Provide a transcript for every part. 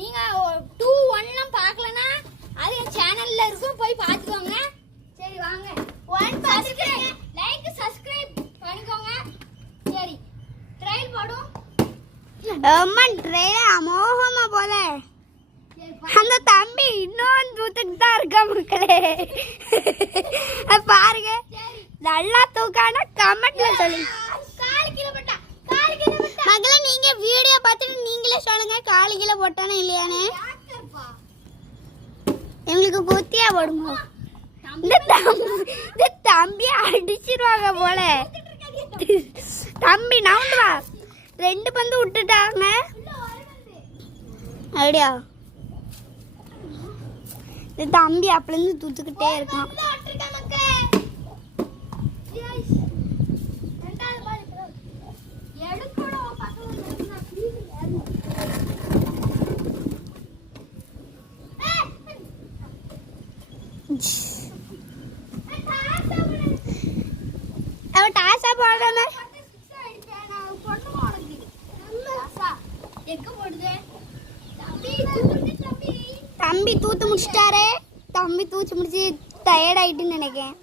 நீங்க 2-1 பார்க்கலனா அது என் சேனல்ல இருக்கும், போய் பாத்துக்கோங்க. சரி வாங்க. 1 சப்ஸ்கிரைப், லைக், சப்ஸ்கிரைப் பண்ணிக்கோங்க. சரி ட்ரைல் போடும். அம்மா ட்ரைல் அமோகமா போல. அந்த தம்பி இன்னும் தூத்துட்டு தான் இருக்கா மக்களே. பாருங்க நல்லா தூக்கானா கமெண்ட்ல சொல்லுங்க. மகளே நீங்க வீடியோ பார்த்துட்டு நீங்களே சொல்லுங்க காலு கீழே போட்டானே இல்லையானே. எங்களுக்கு குத்தியா போடுமோ? இந்த தம்பி அடிச்சிருவாங்க போல. தம்பி நவுண்டு வா. 2 பந்து விட்டுட்டாங்க. ஐடியா இந்த தம்பி அப்பலேருந்து தூத்துக்கிட்டே இருக்கான். அவன் டாஸா போடுறானே. தம்பி தூத்து முடிச்சிட்டாரே. தம்பி தூச்சி முடிச்சு டயர்ட் ஆயிட்டுன்னு நினைக்கிறேன்.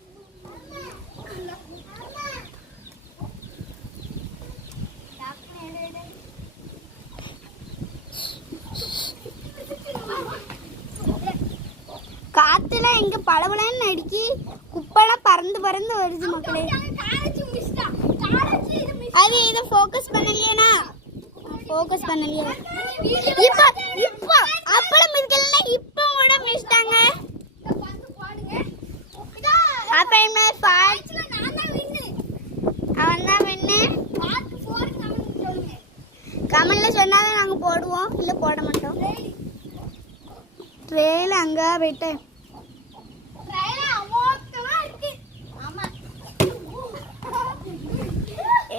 காத்துல எங்க பளபளன்னு அடிக்கி குப்பெல்லாம் பறந்து பறந்து வருது மக்களே. அது இதை ஃபோக்கஸ் பண்ணலையேனா? ஃபோக்கஸ் பண்ணலையே. இப்போ இப்போ அப்பளம் இருக்கல, இப்போ கூட மிஸ்டாங்க. அப்ப என்ன ஃபால்ஸ்ல நான் தான் வின்னு. அவன் தான் வின்னு. பார்ட் 4 கமெண்ட் சொல்லுங்க. கமெண்ட்ல சொன்னாதான் நாங்க போடுவோம், இல்ல போட மாட்டோம். ட்ரெயில் அங்க போயிட்டு ட்ரெயில் அமோகமா இருக்கு. ஆமா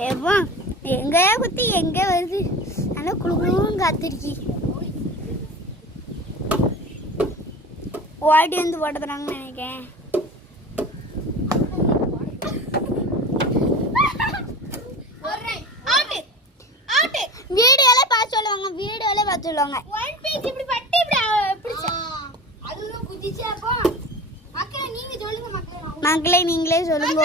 ஏவா எங்கயா குத்தி எங்க வருது. நல்லா குளுகுளுன்னு காத்திருக்கி. ஓடி வந்து போடுறாங்கன்னு நினைக்கிறேன். வீடியோல பார்த்து சொல்லுவாங்க, வீடியோல பார்த்து சொல்லுவாங்க. ஒன் பீஸ் இப்படி பட்டு இப்படி பிடிச்சா அதுவும் குதிச்சா. அப்போ மக்களே நீங்க சொல்லுங்க. மக்களே நீங்களே சொல்லுங்க.